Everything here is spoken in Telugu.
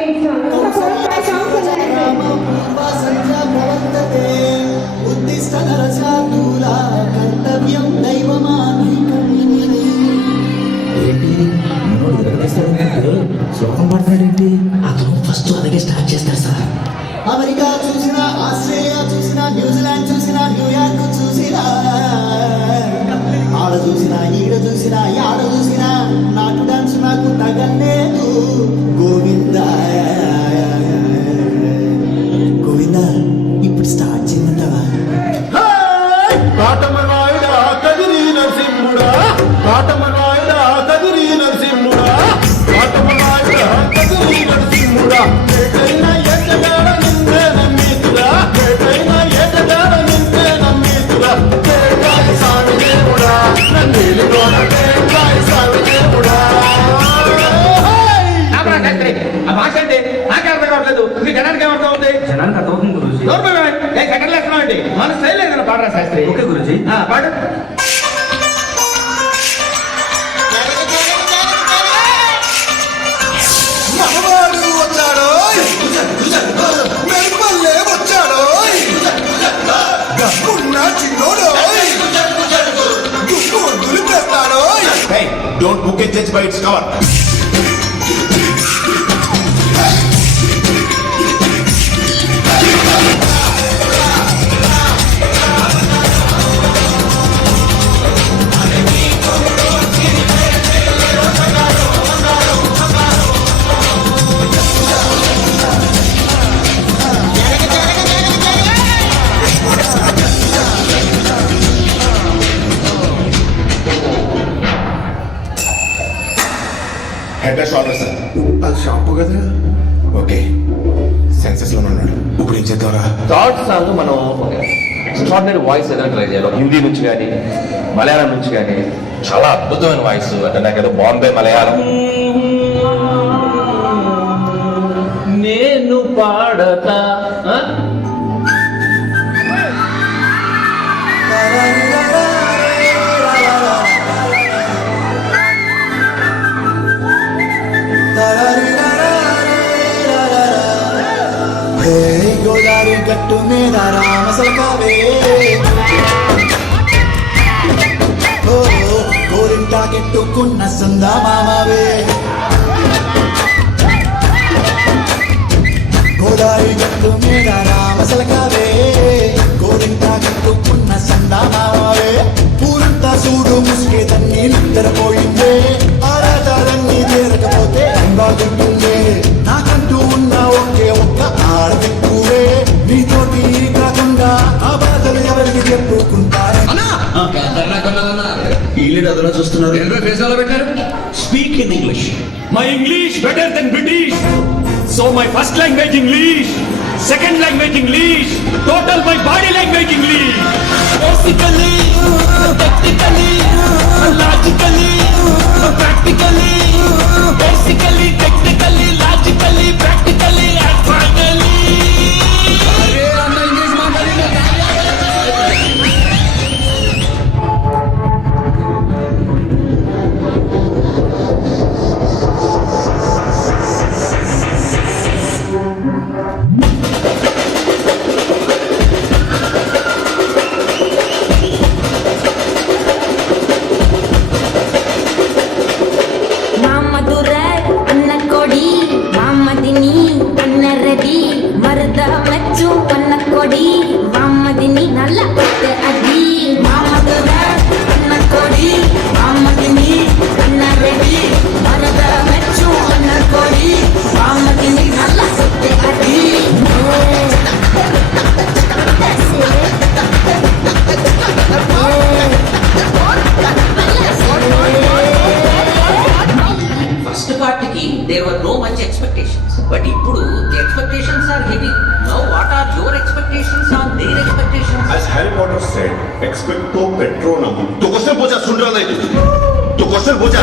need song. It's a perfect song for శ్లోకం పడతాడేంటి? అతను ఫస్ట్ అలాగే స్టార్ట్ చేస్తారు సార్. అమెరికా చూసినా, ఆస్ట్రేలియా చూసినా, న్యూజిలాండ్ చూసినా, న్యూయార్క్ చూసినా, ఆడ చూసినా, ఈడ చూసినా, యాడ చూసినా నాటు డాన్స్ నాకు తగలేదు. గోవింద గోవింద ఇప్పుడు స్టార్ట్ చేయమంటావా? కాటమరాయుడా కదిరి నరసింహుడా, కాటమరాయుడా కదిరి నరసింహుడా, కాటమరాయుడా కదిరి నరసింహుడా, ఏటైనా ఏటగాడ నిన్నే నమ్మీతురా, ఏటైనా ఏటగాడ నిన్నే నమ్మీతురా, ఏటాయి సామి దేవుడా నన్నీలిలోన ఏటాయి సామి దేవుడా. ఆ భాష అంటే నాకే అర్థం కావట్లేదు. ఇది జనానికి ఏమర్థం అవుతుంది? జనానికి అర్థమవుతుంది గురుజీ. సెకండ్ లెక్కన అండి మన శైలి ఏదైనా పాడరా శాస్త్రి? ఓకే గురుజీ. పాడు. మనవాడు వచ్చాడో మెరుపల్లే వచ్చాడో డబ్బున్న చిన్నోడో గుక్కు దులిపేస్తాడో. Don't book it judge by its cover. Head Shoulder sir. అది షాంపూ కదా. ఓకే సెన్సెస్ లో ఉన్నాడు. ఇప్పుడు ఏం చేద్దాంరా? థర్డ్ సాంగ్ మనం ఎక్స్ట్రాడినరీ వాయిస్ ఏదైనా ట్రై చేయాలి. హిందీ నుంచి కానీ మలయాళం నుంచి కానీ చాలా అద్భుతమైన వాయిస్. అంటే నాకేదో బాంబే మలయాళం నేను పాడతా. గోదావరి గట్టు మీద రామసలకావే, గోరింటాకెట్టుకున్న సందా మామవే. గోదావరి గట్టు మీద రామసలకావే, గోరింటాకెట్టుకున్న సందా మామవే. పూరంతా చూడు ముసుగే తన్ని నిద్రపోయిందే, ఆరాటాలన్నీ తీరకపోతే బాగుంటుందే. నాకంటూ ఉన్న ఒకే ఒక్క ఆడదిక్కువే, నీతోటి కాకుండా ఆ బాధలు ఎవరికి చెప్పుకుంటారు? వీళ్ళు అదలో చూస్తున్నారు. Speak in English. My English better than British. So my first language English, second language English, total my body language English. Basically, technically, logically, practically, basically, technically, logically, practically, and finally. There were no much expectations, but ఇప్పుడు the expectations are heavy. Now what are your expectations on their expectations? As Harry Potter said, expecto patronum. तो क्वेश्चन पूछा सुन रहा नहीं तू? तो क्वेश्चन पूछा